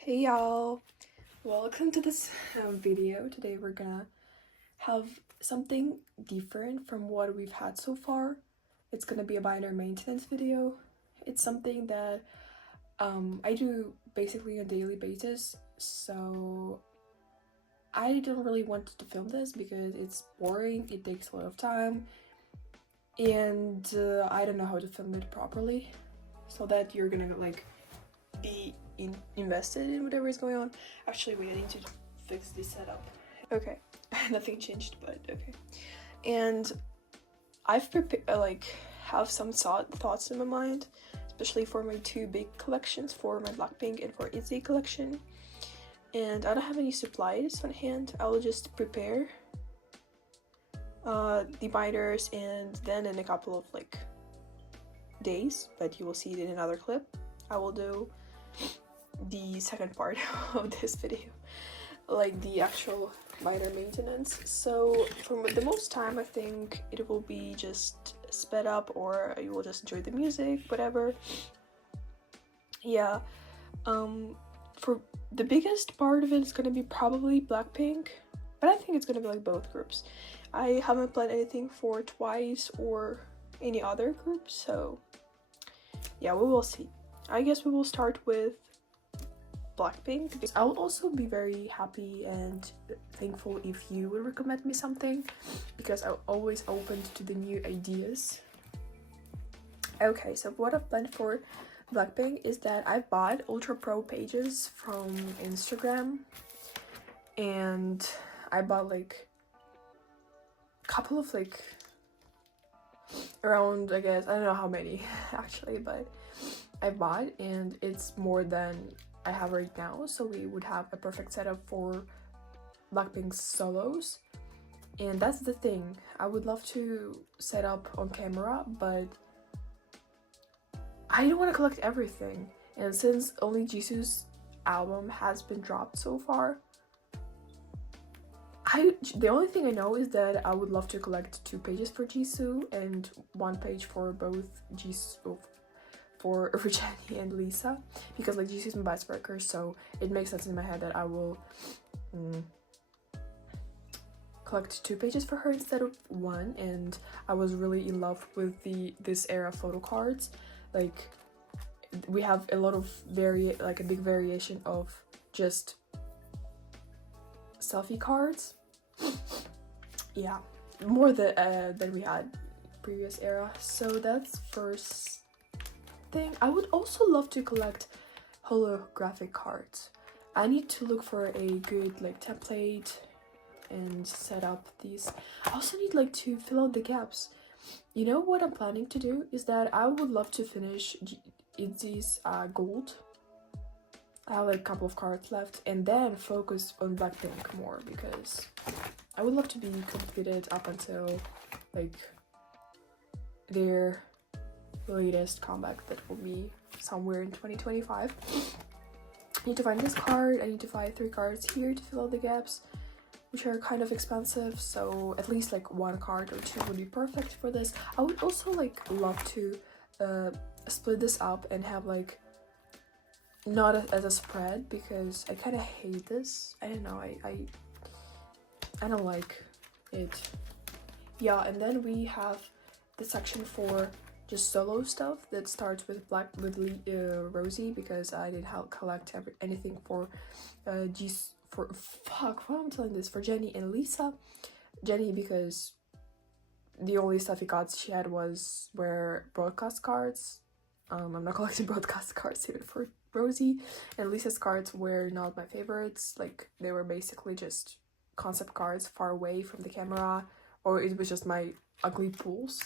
Hey y'all, welcome to this video. Today we're gonna have something different from what we've had so far. It's gonna be a binder maintenance video. It's something that I do basically on a daily basis, so I don't really want to film this because it's boring, it takes a lot of time, and I don't know how to film it properly so that you're gonna like be invested in whatever is going on. Actually, wait, I need to fix this setup. Okay, nothing changed, but okay. And I've prepared, have some thoughts in my mind, especially for my two big collections, for my Blackpink and for Itzy collection. And I don't have any supplies on hand. I will just prepare the binders, and then in a couple of days, but you will see it in another clip, I will do the second part of this video, like the actual binder maintenance. So for the most time I think it will be just sped up, or you will just enjoy the music, whatever. Yeah, for the biggest part of it is gonna be probably Blackpink, but I think it's gonna be like both groups. I haven't planned anything for Twice or any other group, so yeah, we will see. I guess we will start with Blackpink. I would also be very happy and thankful if you would recommend me something, because I'm always open to the new ideas. Okay, so what I've planned for Blackpink is that I bought Ultra Pro pages from Instagram, and I bought like a couple of around, I guess, I don't know how many actually, but I bought, and it's more than I have right now, so we would have a perfect setup for Blackpink's solos. And that's the thing, I would love to set up on camera, but I don't want to collect everything, and since only Jisoo's album has been dropped so far, the only thing I know is that I would love to collect 2 pages for Jisoo and 1 page for both Jisoo, for Jennie and Lisa, because like Jisoo's my best worker, so it makes sense in my head that I will collect 2 pages for her instead of 1. And I was really in love with this era photo cards. Like, we have a lot of a big variation of just selfie cards. Yeah, more than we had previous era. So that's first thing. I would also love to collect holographic cards. I need to look for a good template and set up these. I also need to fill out the gaps. You know what I'm planning to do is that I would love to finish Itzy's gold. I have a couple of cards left, and then focus on Blackpink more, because I would love to be completed up until their latest comeback that will be somewhere in 2025. I need to find this card. I need to find 3 cards here to fill out the gaps, which are kind of expensive, so at least 1 card or 2 would be perfect for this. I would also love to split this up and have not as a spread, because I kind of hate this. I don't know, I don't like it. Yeah, and then we have the section for just solo stuff that starts with Rosie, because I didn't collect anything for for Jennie and Lisa. Jennie, because the only stuff he got she had were broadcast cards. I'm not collecting broadcast cards even for Rosie. And Lisa's cards were not my favorites. They were basically just concept cards far away from the camera, or it was just my ugly pools,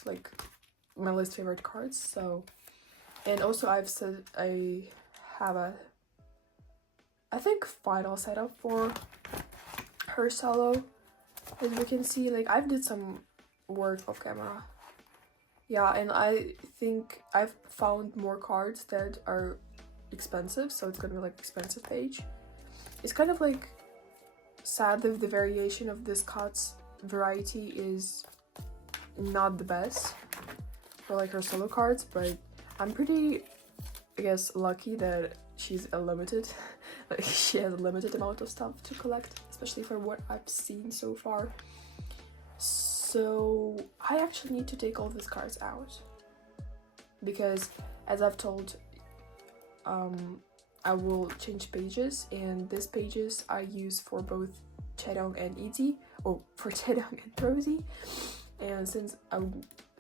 my least favorite cards. So, and also I have a I think final setup for her solo. As you can see, I've did some work off camera. Yeah, and I think I've found more cards that are expensive, so it's gonna be expensive page. It's kind of sad that the variation of this cuts variety is not the best for her solo cards, but I'm pretty, I guess, lucky that she's a limited, like she has a limited amount of stuff to collect, especially for what I've seen so far. So I actually need to take all these cards out because, as I've told, I will change pages, and these pages I use for both Chaedong and Itzy, or for Chaedong and Rosie. And since I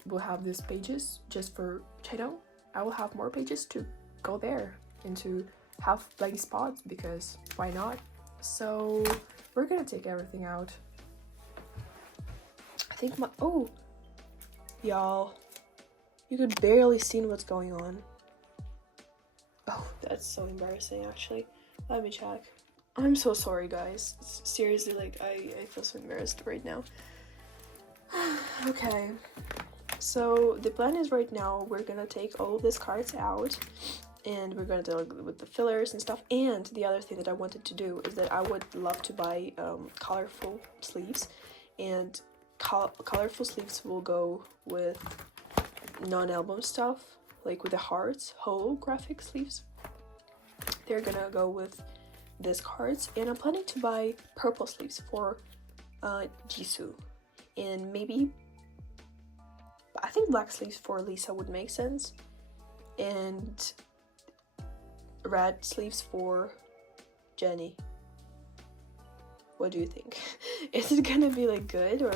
will have these pages just for Chaedong, I will have more pages to go there and to have blank spots, because why not? So we're gonna take everything out. I think oh, y'all, you could barely see what's going on. Oh, that's so embarrassing, actually. Let me check. I'm so sorry, guys. Seriously, like, I feel so embarrassed right now. Okay, so the plan is right now we're gonna take all of these cards out, and we're gonna deal with the fillers and stuff. And the other thing that I wanted to do is that I would love to buy colorful sleeves, and colorful sleeves will go with non-album stuff, like with the hearts, holographic sleeves. They're gonna go with these cards, and I'm planning to buy purple sleeves for Jisoo, and maybe I think black sleeves for Lisa would make sense, and red sleeves for Jennie. What do you think? Is it gonna be like good, or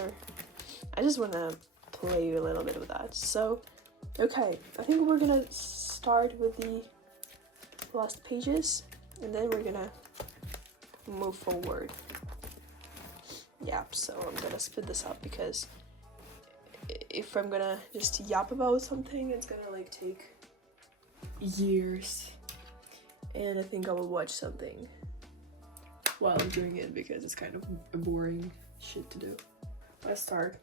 I just wanna play a little bit with that? So okay, I think we're gonna start with the last pages, and then we're gonna move forward. Yep, so I'm gonna split this up, because if I'm gonna just yap about something, it's gonna like take years, and I think I will watch something while I'm doing it, because it's kind of a boring shit to do. Let's start.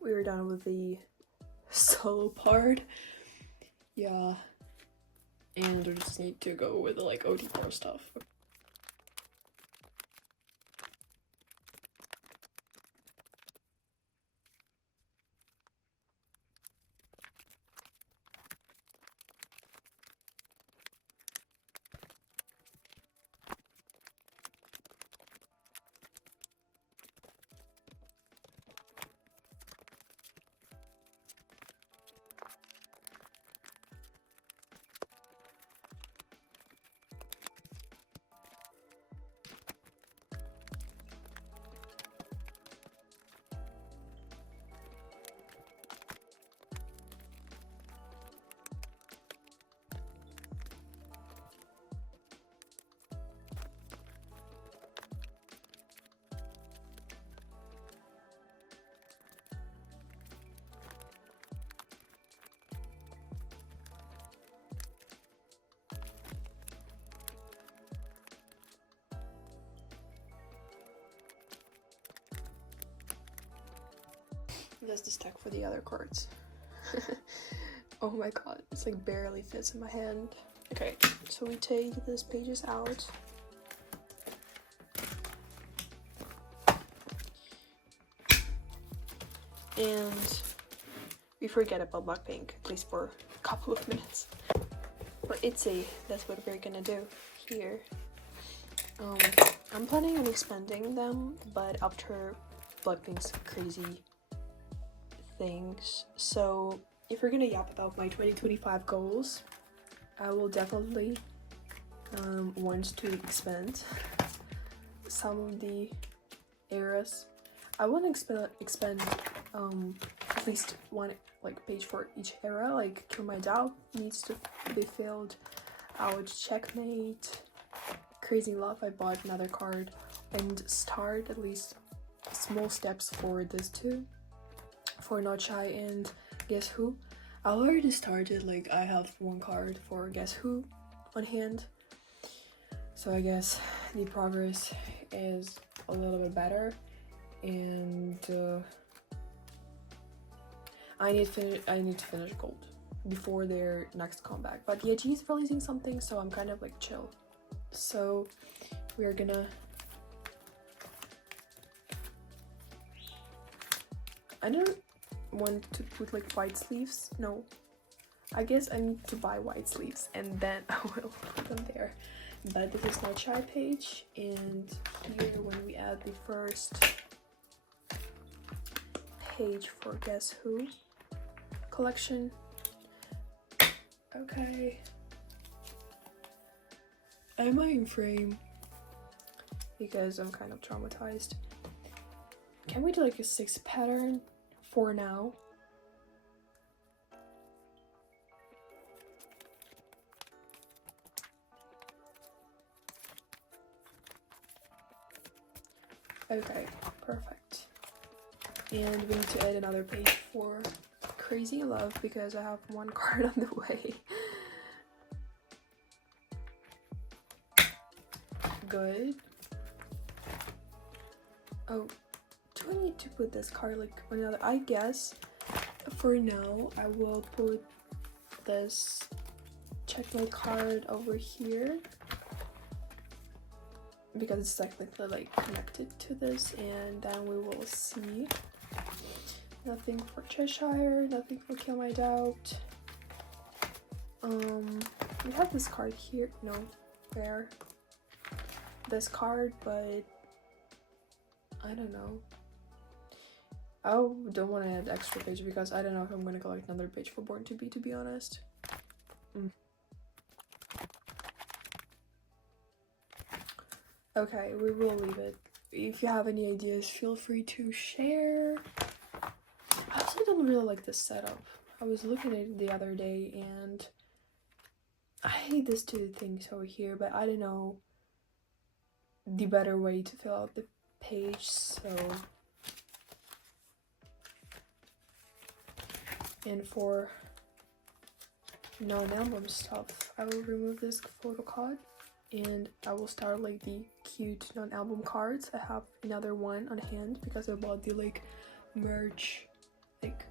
We're done with the solo part. Yeah. And we just need to go with the like OD4 stuff. There's the stack for the other cards. Oh my god, it's like barely fits in my hand. Okay, so we take these pages out. And we forget about Blackpink, at least for a couple of minutes. For Itzy, that's what we're gonna do here. I'm planning on expanding them, but after Blackpink's crazy things. So if we're gonna yap about my 2025 goals, I will definitely want to expand some of the eras. I want to expand at least one like page for each era. Like Kill My Doubt needs to be filled out, Checkmate, Crazy Love, I bought another card, and start at least small steps for this too, for Not Shy and Guess Who. I already started, like I have one card for Guess Who on hand, so I guess the progress is a little bit better, and I need to finish Gold before their next comeback. But Itzy is releasing something, so I'm kind of like chill. So we're gonna, I don't want to put like white sleeves. No, I guess I need to buy white sleeves and then I will put them there. But this is Not Shy page, and here when we add the first page for Guess Who collection. Okay. Am I in frame? Because I'm kind of traumatized. Can we do like a 6 pattern for now? Okay, perfect. And we need to add another page for Crazy Love because I have one card on the way. Good. Oh, do I need to put this card like on the other? I guess for now I will put this Checkmate card over here because it's technically like connected to this, and then we will see. Nothing for Cheshire, nothing for Kill My Doubt. We have this card here. No, where? This card, but I don't know. I don't want to add extra page because I don't know if I'm gonna collect another page for Born to be honest. Okay, we will leave it. If you have any ideas, feel free to share. I also don't really like this setup. I was looking at it the other day and I hate these two things over here, but I don't know the better way to fill out the page, so. And for non-album stuff, I will remove this photo card and I will start like the cute non-album cards. I have another one on hand because I bought the like merch, like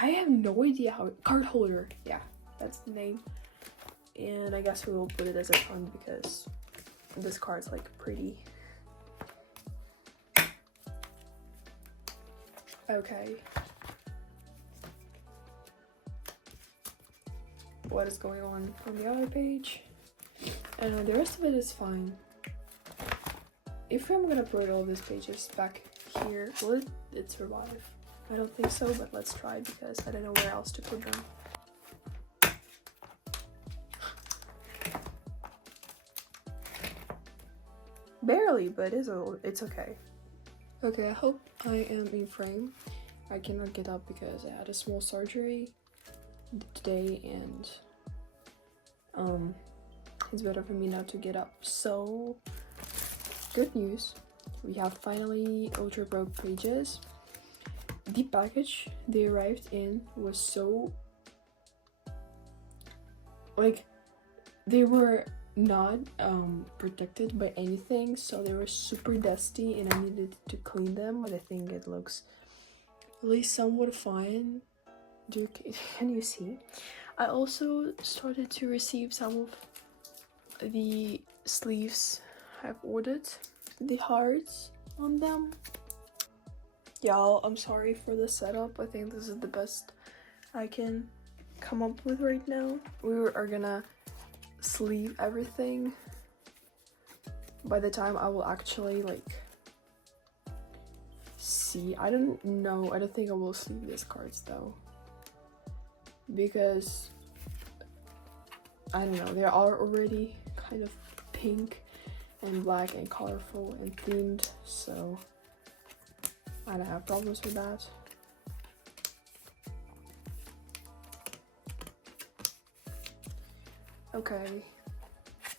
I have no idea how, card holder, yeah, that's the name. And I guess we will put it as a fund because this card's like pretty. Okay. What is going on the other page? And the rest of it is fine. If I'm gonna put all these pages back here, will it survive? I don't think so, but let's try because I don't know where else to put them. Barely, but it's okay. Okay, I hope I am in frame. I cannot get up because I had a small surgery today and it's better for me not to get up. So good news, we have finally ultra broke pages. The package they arrived in was so like they were not protected by anything, so they were super dusty and I needed to clean them, but I think it looks at least somewhat fine. Can you see? I also started to receive some of the sleeves I've ordered, the hearts on them. Y'all, I'm sorry for the setup. I think this is the best I can come up with right now. We are gonna sleeve everything by the time I will actually like see, I don't know, I don't think I will sleeve these cards though, because I don't know, they are already kind of pink and black and colorful and themed, so I don't have problems with that. Okay,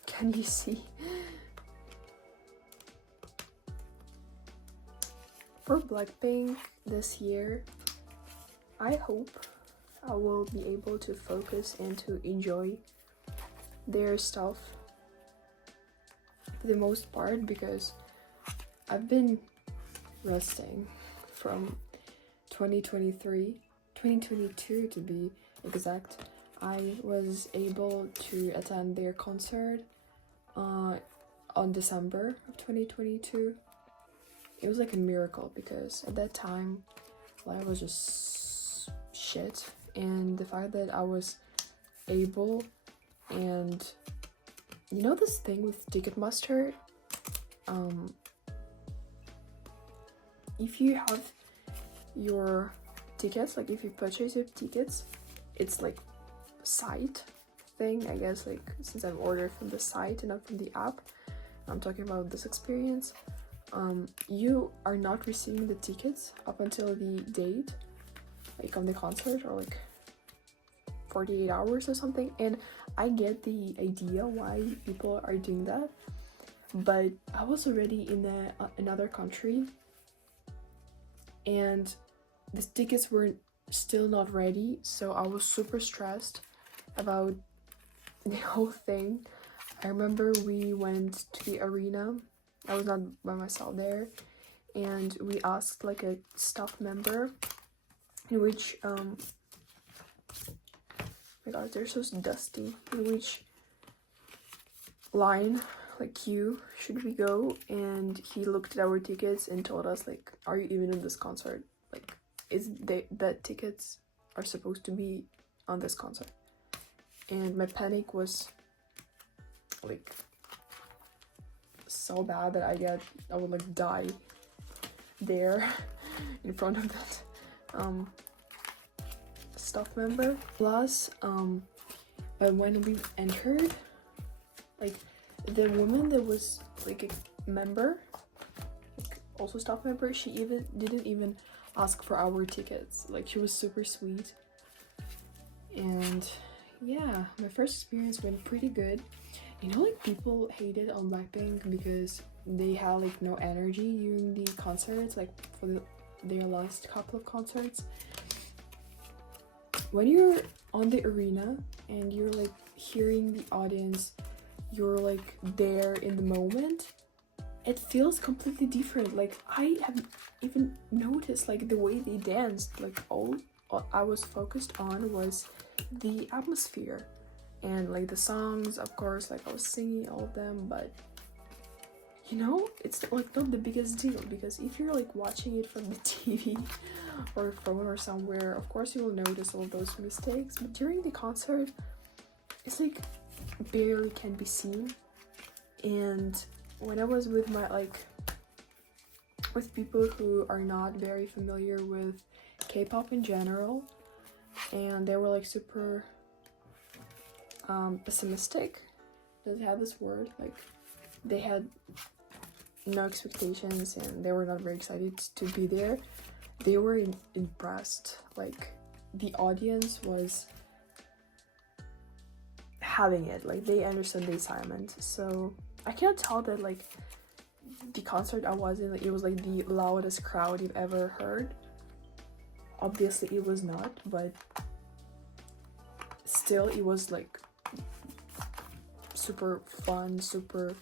can you see? For Blackpink this year, I hope I will be able to focus and to enjoy their stuff for the most part, because I've been resting from 2022 to be exact. I was able to attend their concert on December of 2022. It was like a miracle, because at that time life was just shit, and the fact that I was able, and you know this thing with Ticketmaster, if you have your tickets, like if you purchase your tickets, it's like site thing, I guess, like since I've ordered from the site and not from the app, I'm talking about this experience. You are not receiving the tickets up until the date, like on the concert, or like 48 hours or something. And I get the idea why people are doing that, but I was already in another country, and the tickets were still not ready, so I was super stressed about the whole thing. I remember we went to the arena. I was not by myself there, and we asked like a staff member in which my god, they're so dusty, in which line, like queue, should we go, and he looked at our tickets and told us like, are you even in this concert? Like, that tickets are supposed to be on this concert. And my panic was like so bad that I would like die there in front of that staff member. Plus when we entered, like the woman that was like a member, like also staff member, she didn't even ask for our tickets. Like, she was super sweet. And yeah, my first experience went pretty good. You know, like people hated on Blackpink because they had like no energy during the concerts, like for their last couple of concerts. When you're on the arena and you're like hearing the audience, you're like there in the moment, it feels completely different. Like, I haven't even noticed like the way they danced. Like, all I was focused on was the atmosphere and like the songs, of course, like I was singing all of them, but you know, it's like not the biggest deal, because if you're like watching it from the TV or phone or somewhere, of course you will notice all those mistakes, but during the concert it's like barely can be seen. And when I was with my with people who are not very familiar with K-pop in general, and they were like super pessimistic, does it have this word, like they had no expectations and they were not very excited to be there. They were impressed. Like, the audience was having it, like they understood the assignment. So I cannot tell that like the concert I was in, like, it was like the loudest crowd you've ever heard. Obviously it was not, but still it was like super fun, super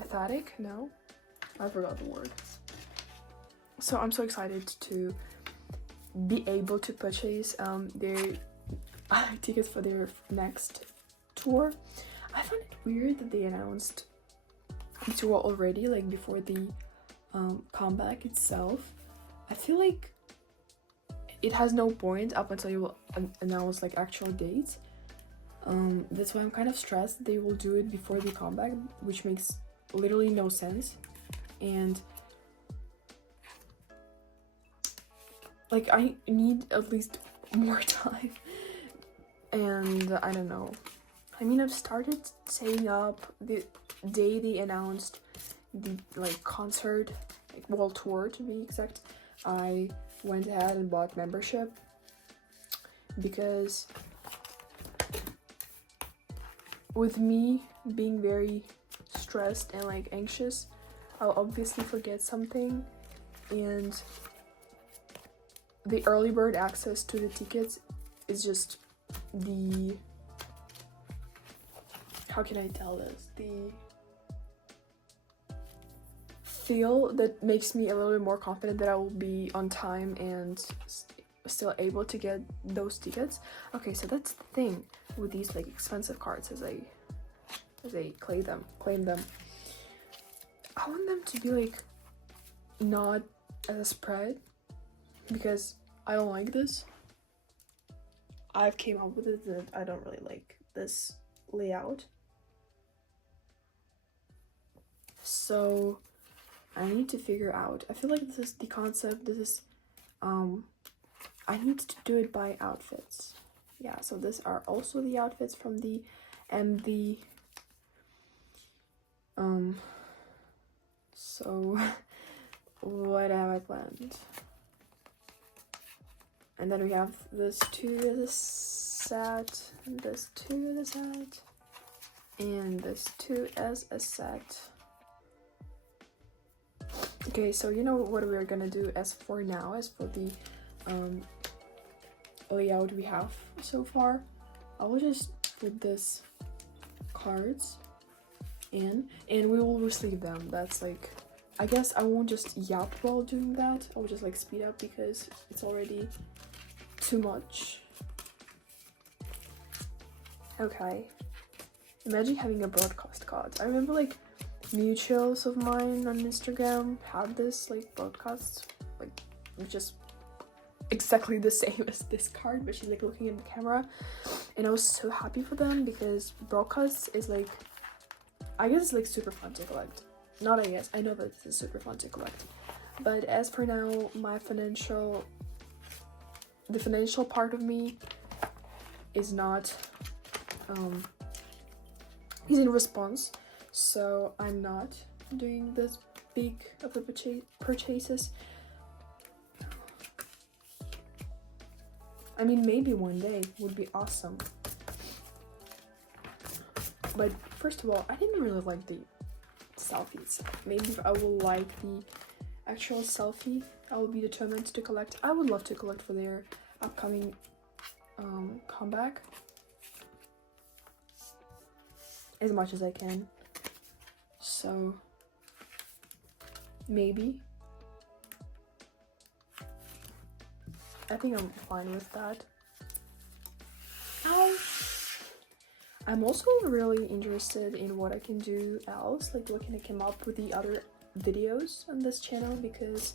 aesthetic. No, I forgot the word. So I'm so excited to be able to purchase their tickets for their next tour. I found it weird that they announced the tour already, like before the comeback itself. I feel like it has no point up until you will announce like actual dates. That's why I'm kind of stressed they will do it before they come back, which makes literally no sense. And like I need at least more time. And I don't know. I mean, I've started setting up the day they announced the like concert, like world tour to be exact. I went ahead and bought membership because with me being very stressed and like anxious, I'll obviously forget something, and the early bird access to the tickets is just the, how can I tell this, the feel that makes me a little bit more confident that I will be on time and still able to get those tickets. Okay, so that's the thing with these like expensive cards as I claim them. I want them to be like not as a spread because I don't like this. I've came up with it that I don't really like this layout. So I need to figure out, I feel like this is the concept, this is I need to do it by outfits. Yeah, so these are also the outfits from the MV. So what have I planned? And then we have this 2 as a set, and this 2 as a set, and this 2 as a set. Okay, so you know what we're gonna do as for now, as for the layout we have so far. I will just put this cards in and we will receive them. That's like, I guess I won't just yap while doing that. I'll just like speed up because it's already too much. Okay, imagine having a broadcast card. I remember like mutuals of mine on Instagram had this like broadcast, like just exactly the same as this card, but she's like looking at the camera, and I was so happy for them because broadcasts is like, I guess it's like super fun to collect. Not I guess, I know that this is super fun to collect. But as for now, the financial part of me is not, is in response. So I'm not doing this big of the purchases. I mean, maybe one day would be awesome. But first of all, I didn't really like the selfies. Maybe if I will like the actual selfie, I will be determined to collect. I would love to collect for their upcoming comeback as much as I can. So maybe. I think I'm fine with that. I'm also really interested in what I can do else, like what can I come up with the other videos on this channel, because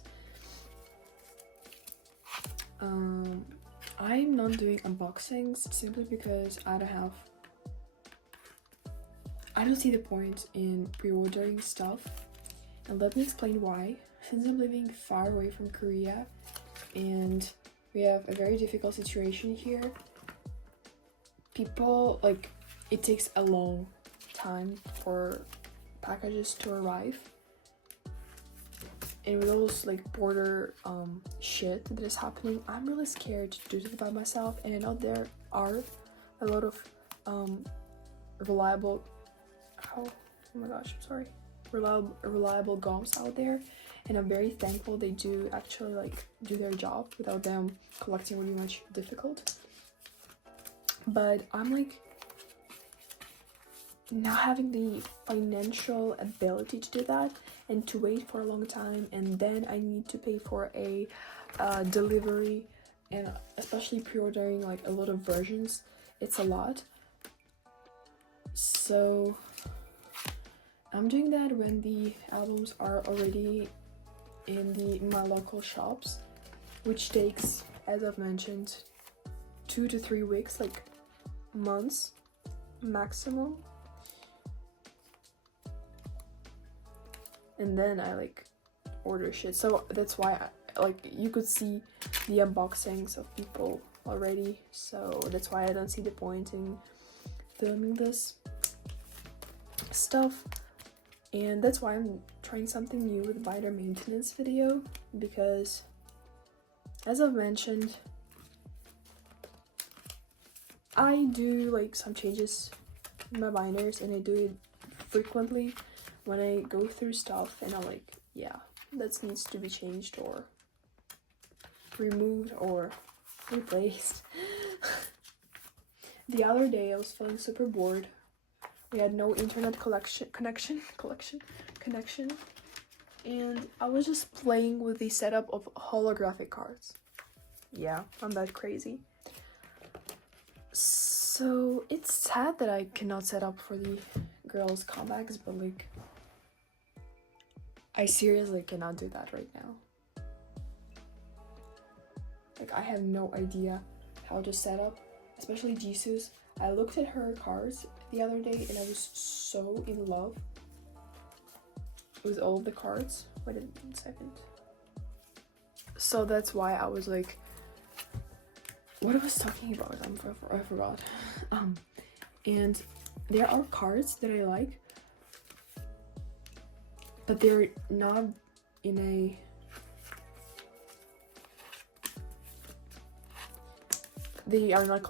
I'm not doing unboxings simply because I don't see the point in pre-ordering stuff. And let me explain why. Since I'm living far away from Korea and we have a very difficult situation here, people, like, it takes a long time for packages to arrive. And with all this like border shit that is happening, I'm really scared to do this by myself. And I know there are a lot of reliable gums out there, and I'm very thankful they do actually like do their job without them collecting really much difficult. But I'm like not having the financial ability to do that and to wait for a long time, and then I need to pay for a delivery, and especially pre-ordering like a lot of versions, it's a lot. So I'm doing that when the albums are already in my local shops, which takes, as I've mentioned, 2 to 3 weeks, like months maximum, and then I like order shit. So that's why like you could see the unboxings of people already, so that's why I don't see the point in filming this stuff. And that's why I'm trying something new with binder maintenance video, because as I've mentioned, I do like some changes in my binders, and I do it frequently when I go through stuff and I'm like, yeah, that needs to be changed or removed or replaced. The other day I was feeling super bored. We had no internet connection, and I was just playing with the setup of holographic cards. Yeah, I'm that crazy. So it's sad that I cannot set up for the girls' comebacks, but like, I seriously cannot do that right now. Like, I have no idea how to set up, especially Jisoo's. I looked at her cards the other day and I was so in love with all of the cards. Wait a second. So that's why I was like, what I was talking about, I forgot. And there are cards that I like, but they're not in a they are not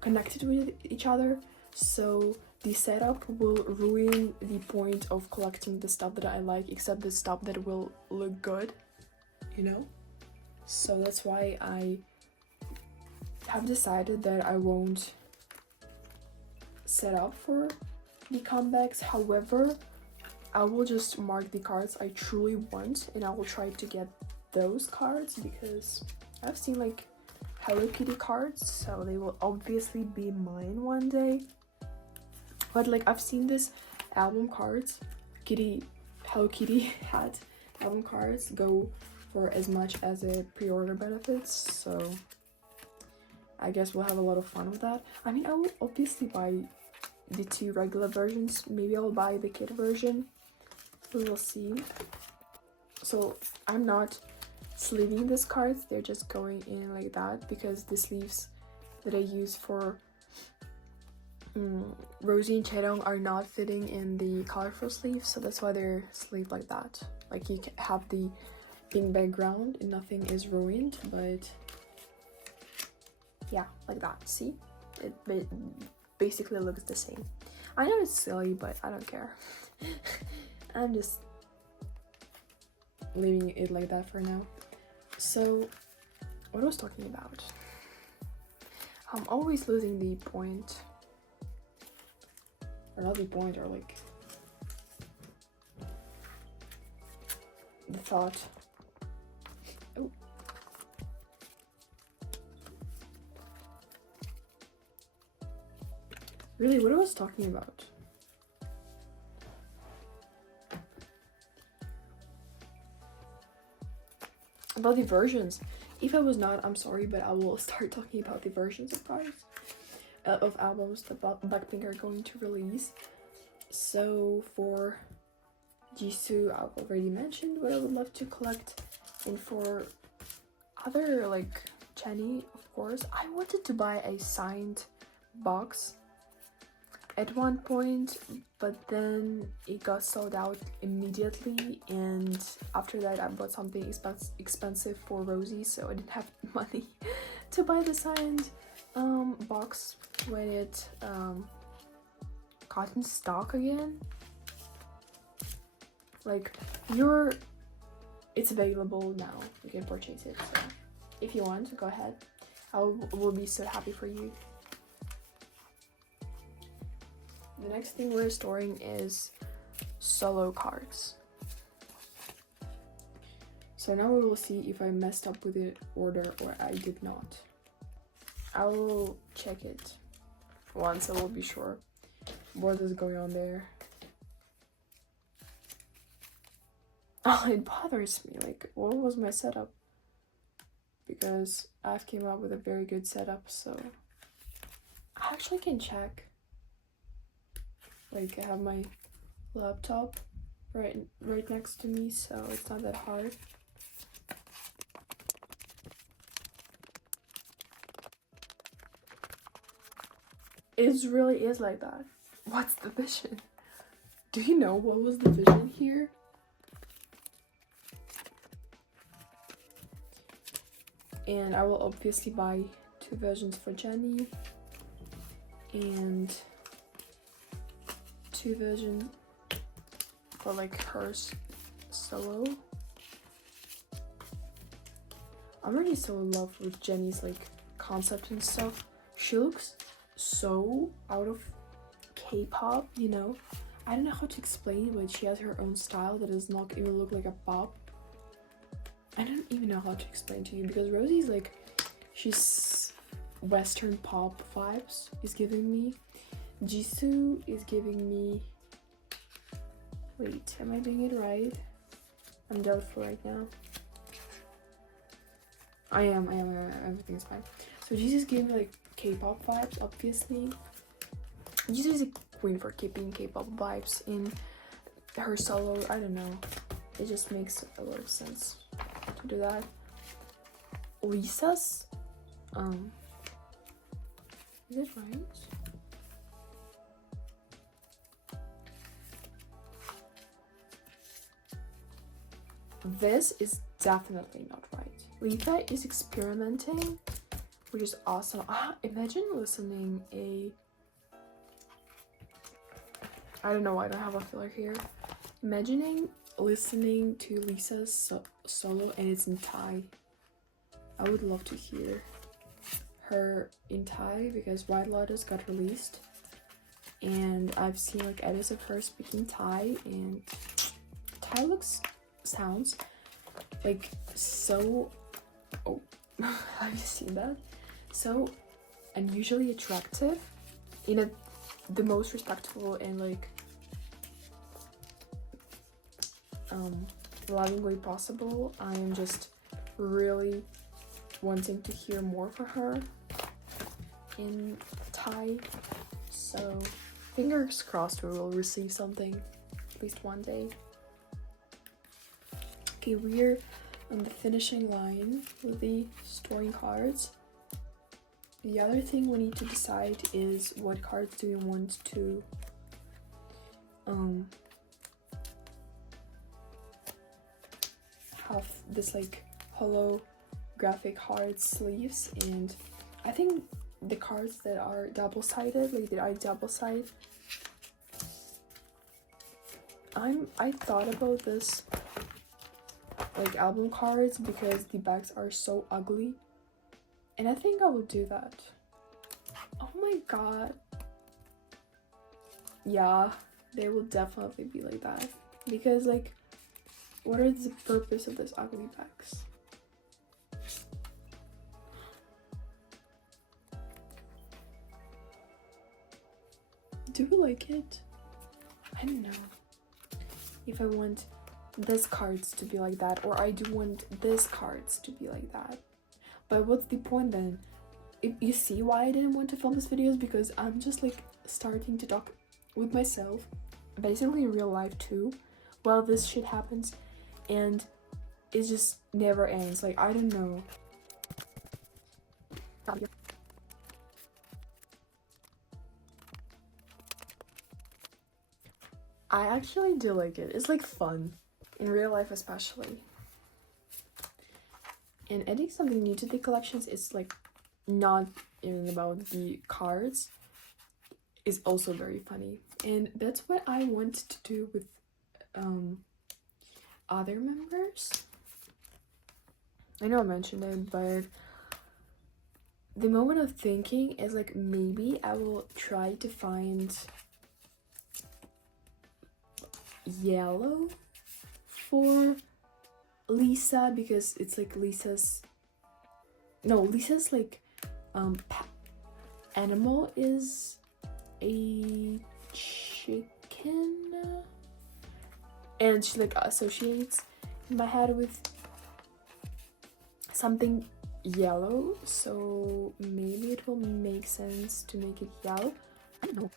connected with each other, so the setup will ruin the point of collecting the stuff that I like, except the stuff that will look good, you know? So that's why I have decided that I won't set up for the comebacks. However, I will just mark the cards I truly want, and I will try to get those cards, because I've seen like Hello Kitty cards, so they will obviously be mine one day. But like, I've seen this album cards, Hello Kitty hat album cards go for as much as a pre-order benefits, so I guess we'll have a lot of fun with that. I mean, I would obviously buy the 2 regular versions. Maybe I'll buy the kit version. We will see. So I'm not sleeving these cards, they're just going in like that, because the sleeves that I use for Rosie and Chaedong are not fitting in the colorful sleeves, so that's why they're sleeved like that. Like, you can have the pink background and nothing is ruined, but yeah, like that. See, it basically looks the same. I know it's silly, but I don't care. I'm just leaving it like that for now. So what I was talking about, I'm always losing the point, or not the point, or like the thought. Oh, really, what I was talking about? About the versions. If I was not, I'm sorry, but I will start talking about the versions of cards, of albums that Blackpink are going to release. So for Jisoo, I've already mentioned what I would love to collect, and for other, like Jennie, of course, I wanted to buy a signed box at one point, but then it got sold out immediately, and after that I bought something expensive for Rosie, so I didn't have money to buy the signed box when it got in stock again. Like, it's available now, you can purchase it, so if you want, go ahead. I will be so happy for you. The next thing we're storing is solo cards. So now we will see if I messed up with the order or I did not. I will check it once, I will be sure what is going on there. Oh, it bothers me, like, what was my setup? Because I've came up with a very good setup, so I actually can check. Like, I have my laptop right next to me, so it's not that hard. It really is like that. What's the vision? Do you know what was the vision here? And I will obviously buy 2 versions for Jenny and 2 versions for like hers solo. I'm already so in love with Jenny's like concept and stuff. She looks so out of K-pop, you know. I don't know how to explain it, but she has her own style that does not even look like a pop. I don't even know how to explain to you, because Rosie's like, she's Western pop vibes is giving me. Jisoo is giving me, wait, am I doing it right? I'm doubtful right now. I am, everything's fine. So Jisoo's giving me like K-pop vibes, obviously. Jisoo is a queen for keeping K-pop vibes in her solo. I don't know, it just makes a lot of sense to do that. Lisa's, is it right? This is definitely not right. Lisa is experimenting, which is awesome. Imagine listening I don't know why I don't have a filler here. Imagining listening to Lisa's solo and it's in Thai. I would love to hear her in Thai because White Lotus got released and I've seen like edits of her speaking Thai, and Thai sounds like so, oh have you seen that? So unusually attractive in the most respectful and like loving way possible. I am just really wanting to hear more from her in Thai, so fingers crossed we will receive something at least one day. Okay, we're on the finishing line with the storing cards. The other thing we need to decide is what cards do we want to have this like holographic hard sleeves, and I think the cards that are double-sided, like that I double-side, I thought about this like album cards because the backs are so ugly, and I think I will do that. Oh my god, yeah, they will definitely be like that, because like what is the purpose of this ugly backs? Do we like it? I don't know if I want this cards to be like that, or I do want this cards to be like that. But what's the point then? If you see why I didn't want to film this video, is because I'm just like starting to talk with myself, basically in real life too, while this shit happens, and it just never ends. Like, I don't know. I actually do like it. It's like fun, in real life especially. And adding something new to the collections is like not even about the cards, is also very funny. And that's what I want to do with other members. I know I mentioned it, but the moment of thinking is like, maybe I will try to find yellow for Lisa, because it's like Lisa's like animal is a chicken, and she like associates in my head with something yellow, so maybe it will make sense to make it yellow. I don't know.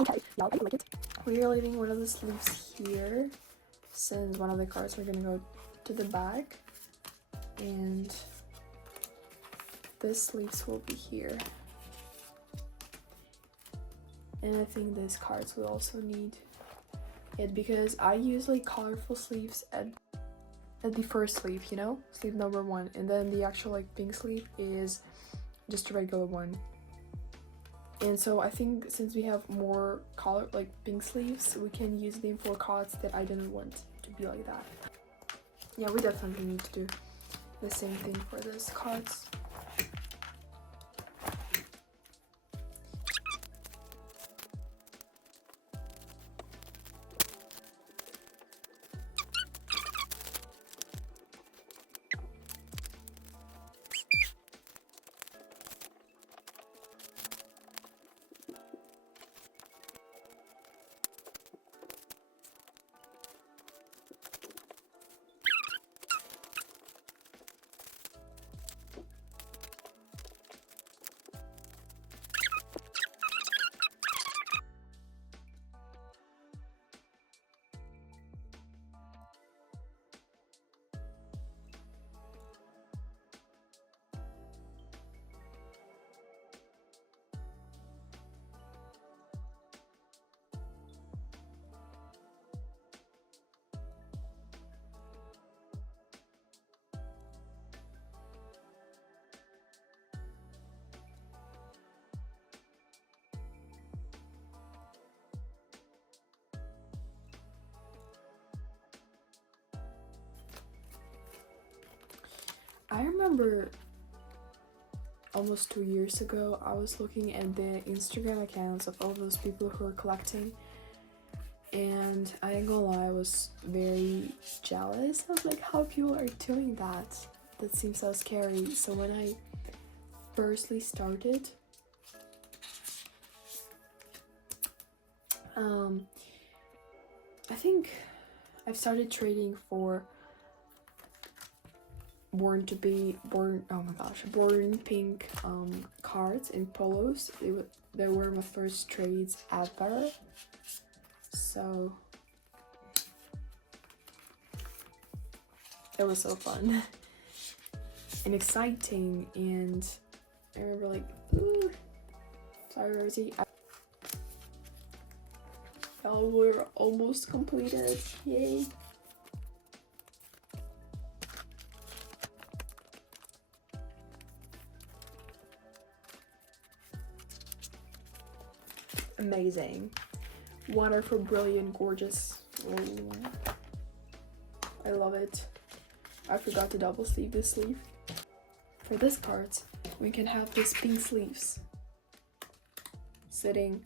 Okay, yeah, I like it. We are leaving one of the sleeves here, since one of the cards are gonna go to the back, and this sleeves will be here. And I think these cards will also need it, because I use like colorful sleeves at the first sleeve, you know, sleeve number 1, and then the actual like pink sleeve is just a regular one. And so I think since we have more color like pink sleeves, we can use them for cards that I didn't want to be like that. Yeah, we definitely need to do the same thing for these cards. I remember almost 2 years ago, I was looking at the Instagram accounts of all those people who are collecting, and I ain't gonna lie, I was very jealous of like how people are doing that. That seems so scary. So when I firstly started, I think I've started trading for born pink cards in polos. They were my first trades ever, so it was so fun and exciting. And I remember like, ooh, sorry Rosie, oh, we're almost completed, yay. Amazing, wonderful, brilliant, gorgeous. Oh, I love it. I forgot to double sleeve this sleeve. For this cards, we can have these pink sleeves sitting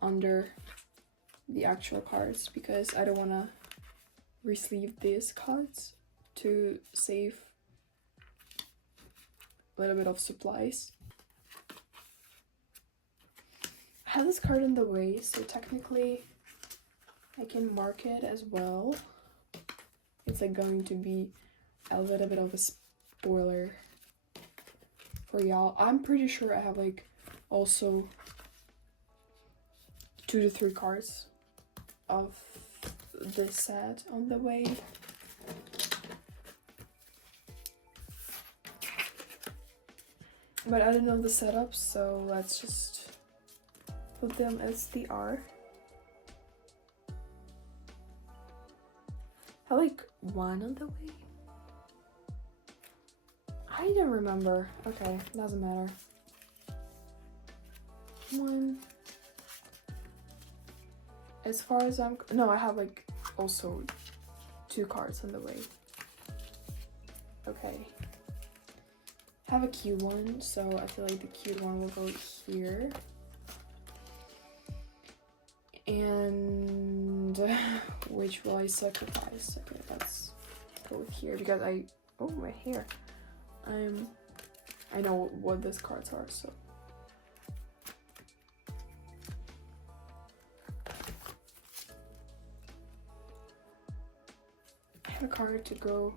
under the actual cards, because I don't want to re-sleeve these cards to save a little bit of supplies. I have this card in the way, so technically I can mark it as well. It's like going to be a little bit of a spoiler for y'all. I'm pretty sure I have like also 2 to 3 cards of this set on the way. But I don't know the setup, so let's just put them as they are. I have like 1 on the way. I don't remember. Okay, doesn't matter. 1. As far as no, I have like also 2 cards on the way. Okay. I have a cute one, so I feel like the cute one will go here. And which will I sacrifice? Okay, let's go with here, because oh, my hair. I know what these cards are, so. I have a card to go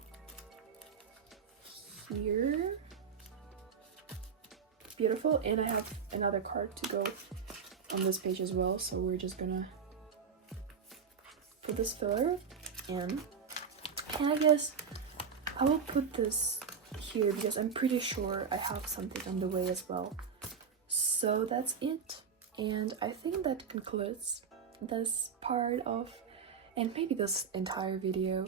here. Beautiful. And I have another card to go on this page as well, so we're just gonna put this filler in, and I guess I will put this here because I'm pretty sure I have something on the way as well. So that's it, and I think that concludes this part of, and maybe this entire video.